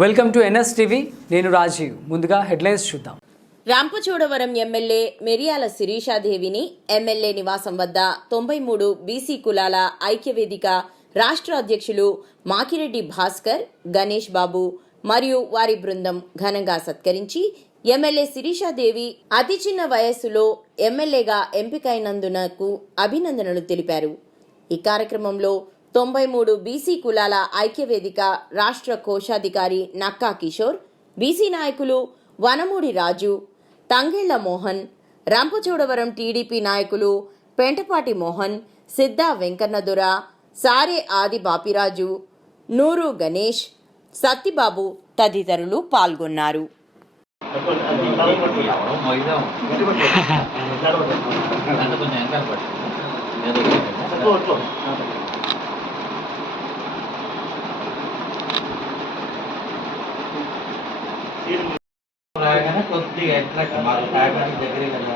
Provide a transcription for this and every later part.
Welcome to NS TV. నేను రాజీవ్. ముందుగా headlines చూద్దాం. రాంపచోడవరం ఎమ్మెల్యే మెరియాల శిరీషాదేవిని ఎమ్మెల్యే నివాసం వద్ద తొంభై మూడు బీసీ కులాల ఐక్యవేదిక రాష్ట్ర అధ్యక్షులు మాకిరెడ్డి భాస్కర్ గణేష్ బాబు మరియు వారి బృందం ఘనంగా సత్కరించి ఎమ్మెల్యే శిరీషాదేవి అతి చిన్న వయస్సులో ఎమ్మెల్యేగా ఎంపికైనందునకు అభినందనలు తెలిపారు. ఈ కార్యక్రమంలో తొంభై మూడు బీసీ కులాల ఐక్యవేదిక రాష్ట్ర కోశాధికారి నక్కా కిషోర్ బీసీ నాయకులు వనమూడి రాజు తంగెళ్ళ మోహన్ రంపచోడవరం టీడీపీ నాయకులు పెంటపాటి మోహన్ సిద్ధా వెంకన్నదొర సారే ఆది బాపిరాజు నూరు గణేష్ సత్తిబాబు తదితరులు పాల్గొన్నారు. కొద్దిగా ఎట్రాక్ట్ మాకు తాగడానికి దగ్గరే కదా.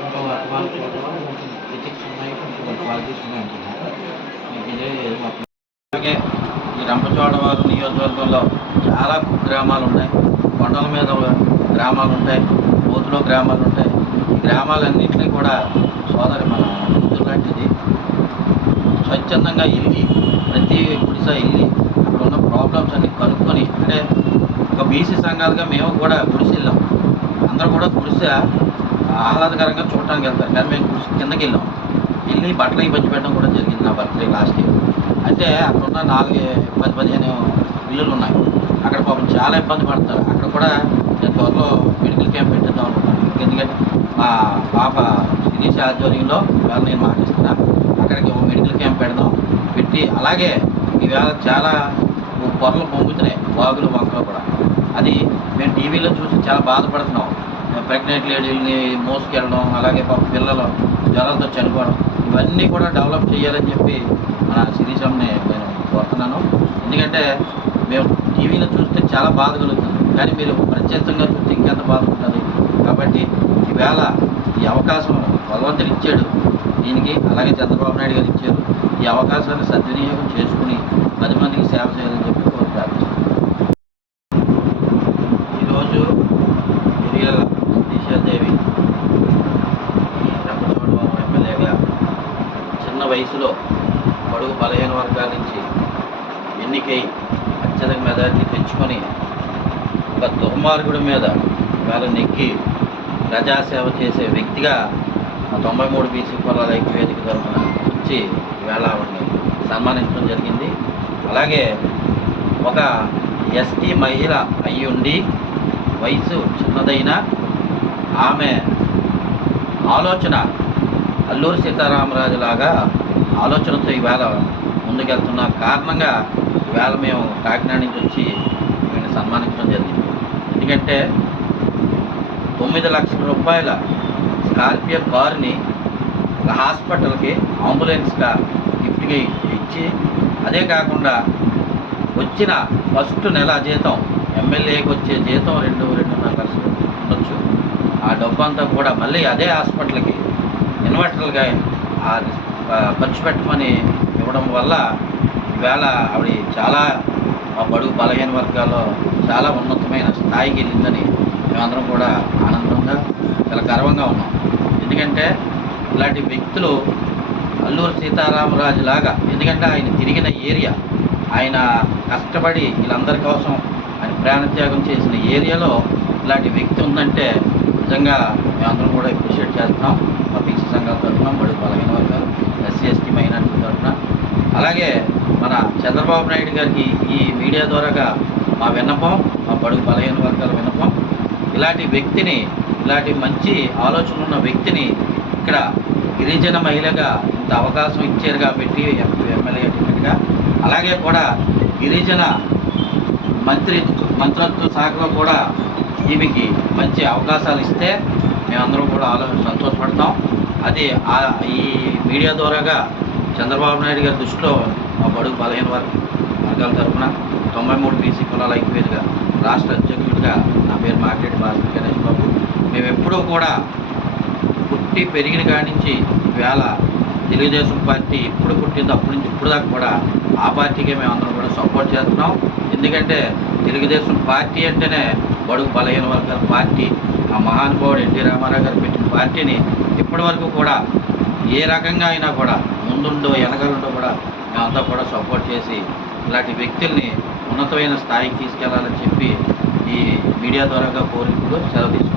ఇంకా వర్తమానం చూడడం కొంచెం ఫిజిక్స్ ఉన్నాయి కొంచెం క్వాలిటీస్ ఉన్నాయి అంటున్నారు. మీకు ఇదే మొత్తం అలాగే ఈ రంపచోడవరం నియోజకవర్గంలో చాలా గ్రామాలు ఉన్నాయి. కొండల మీద గ్రామాలు ఉంటాయి బోతులో గ్రామాలు ఉంటాయి. గ్రామాలన్నింటినీ కూడా సోదరి మన లాంటిది స్వచ్ఛందంగా వెళ్ళి ప్రతి గుడిస వెళ్ళి అక్కడ ఉన్న ప్రాబ్లమ్స్ అన్ని కనుక్కొని అంటే ఒక బీసీ సంఘాలుగా మేము కూడా గుడిసె వెళ్ళాం. అందరూ కూడా గుడిసె ఆహ్లాదకరంగా చూడటానికి వెళ్తారు కానీ మేము గుడిసె కిందకి వెళ్ళాం. వెళ్ళి బట్టలు పంచిపెట్టడం పెట్టడం కూడా జరిగింది నా బర్త్డే లాస్ట్ ఇయర్ అంటే అక్కడ ఉన్న నాలుగు పది పదిహేను ఇల్లులు ఉన్నాయి. అక్కడ పాపం చాలా ఇబ్బంది పడతారు. అక్కడ కూడా నేను త్వరలో మెడికల్ క్యాంప్ పెట్టిద్దాం అనుకుంటున్నాను. ఎందుకంటే మా పాప శిరీష్ ఆధ్వర్యంలో ఇవాళ నేను మాట్లాడుతున్నా అక్కడికి మెడికల్ క్యాంప్ పెడదాం పెట్టి అలాగే ఇవాళ చాలా పొరలు పొంగుతున్నాయి. బాగులు వంకలు కూడా. అది మేము టీవీలో చూసి చాలా బాధపడుతున్నాం. ప్రెగ్నెంట్ లేడీలని మోసుకెళ్ళడం అలాగే పాప పిల్లలు జ్వరాలతో చనిపోవడం ఇవన్నీ కూడా డెవలప్ చేయాలని చెప్పి మన శిరీషంని నేను కోరుతున్నాను. ఎందుకంటే మేము టీవీలో చూస్తే చాలా బాధ కలుగుతుంది. కానీ మీరు ప్రత్యక్షంగా చూస్తే ఇంకెంత బాధ ఉంటుంది. కాబట్టి ఈవేళ ఈ అవకాశం భగవంతుడు ఇచ్చాడు. దీనికి అలాగే చంద్రబాబు నాయుడు గారు ఇచ్చారు. ఈ అవకాశాన్ని సద్వినియోగం చేసుకుని పది మందికి సేవ చేయాలని చెప్పి కోరుతారు మిరియాల దిశాదేవి ఈ రంపచోడవరం ఎమ్మెల్యేగా చిన్న వయసులో బడుగు బలహీన వర్గాల నుంచి ఎన్నికై అత్యధిక మెజార్టీ తెచ్చుకొని ఒక దుర్మార్గుడి మీద వేళ నెగ్గి ప్రజాసేవ చేసే వ్యక్తిగా ఆ తొంభై మూడు బీసీ కులాల ఐక్యవేదిక తరఫున వచ్చి వేళ ఆవిడని సన్మానించడం జరిగింది. అలాగే ఒక ఎస్టీ మహిళ అయి ఉండి వయసు చిన్నదైన ఆమె ఆలోచన అల్లూరి సీతారామరాజు లాగా ఆలోచనతో ఈవేళ ముందుకెళ్తున్న కారణంగా ఈవేళ మేము కాకినాడ నుంచి వచ్చి ఈమెను సన్మానించడం జరిగింది. ఎందుకంటే తొమ్మిది లక్షల రూపాయల స్కార్పియో కారుని ఒక హాస్పిటల్కి అంబులెన్స్గా గిఫ్ట్గా ఇచ్చి అదే కాకుండా వచ్చిన ఫస్ట్ నెల జీతం ఎమ్మెల్యేకి వచ్చే జీతం రెండు రెండున్నర లక్షలు ఉండొచ్చు. ఆ డబ్బు అంతా కూడా మళ్ళీ అదే హాస్పిటల్కి ఇన్వర్టర్లుగా ఖర్చు పెట్టమని ఇవ్వడం వల్ల ఈవేళ ఆవిడ చాలా మా బడుగు బలహీన వర్గాల్లో చాలా ఉన్నతమైన స్థాయికి వెళ్ళిందని మేమందరం కూడా ఆనందంగా చాలా గర్వంగా ఉన్నాం. ఎందుకంటే ఇలాంటి వ్యక్తులు అల్లూరు సీతారామరాజు లాగా ఎందుకంటే ఆయన తిరిగిన ఏరియా ఆయన కష్టపడి వీళ్ళందరి కోసం ఆయన ప్రాణత్యాగం చేసిన ఏరియాలో ఇలాంటి వ్యక్తి ఉందంటే నిజంగా మేమందరం కూడా అప్రిషియేట్ చేస్తున్నాం మా బీసీ సంఘాల తరఫున బడుగు బలహీన వర్గాలు ఎస్సీ ఎస్టీ మైనార్టీ తరఫున. అలాగే మన చంద్రబాబు నాయుడు గారికి ఈ మీడియా ద్వారాగా మా విన్నపం మా బడుగు బలహీన వర్గాల విన్నపం. ఇలాంటి వ్యక్తిని ఇలాంటి మంచి ఆలోచనలు ఉన్న వ్యక్తిని ఇక్కడ గిరిజన మహిళగా ఇంత అవకాశం ఇచ్చారు కాబట్టి ఎమ్మెల్యే టికెట్గా అలాగే కూడా గిరిజన మంత్రి మంత్రిత్వ శాఖలో కూడా ఈమెకి మంచి అవకాశాలు ఇస్తే మేమందరం కూడా ఆలోచన సంతోషపడతాం. అది ఈ మీడియా ద్వారాగా చంద్రబాబు నాయుడు గారి దృష్టిలో మా బడుగు బలహీన వర్గ వర్గాల తరఫున తొంభై మూడు బీసీ కులాల ఐక్యవేదిగా రాష్ట్ర అధ్యక్షుడిగా నా పేరు మాట్లాడి భాస్కర్ గణేష్ బాబు. మేము ఎప్పుడూ కూడా పుట్టి పెరిగిన కాడి నుంచి వేళ తెలుగుదేశం పార్టీ ఇప్పుడు పుట్టింది అప్పటి నుంచి ఇప్పుడు దాకా కూడా ఆ పార్టీకే మేము అందరం కూడా సపోర్ట్ చేస్తున్నాం. ఎందుకంటే తెలుగుదేశం పార్టీ అంటేనే బడుగు బలహీన వర్గాల పార్టీ. ఆ మహానుభావుడు ఎన్టీ రామారావు గారు పెట్టిన పార్టీని ఇప్పటి వరకు కూడా ఏ రకంగా అయినా కూడా ముందుండో వెనకాలండో కూడా మేమంతా కూడా సపోర్ట్ చేసి ఇలాంటి వ్యక్తుల్ని ఉన్నతమైన స్థాయికి తీసుకెళ్ళాలని చెప్పి ఈ మీడియా ద్వారాగా కోరికలు సెలవు తీసుకుంటాం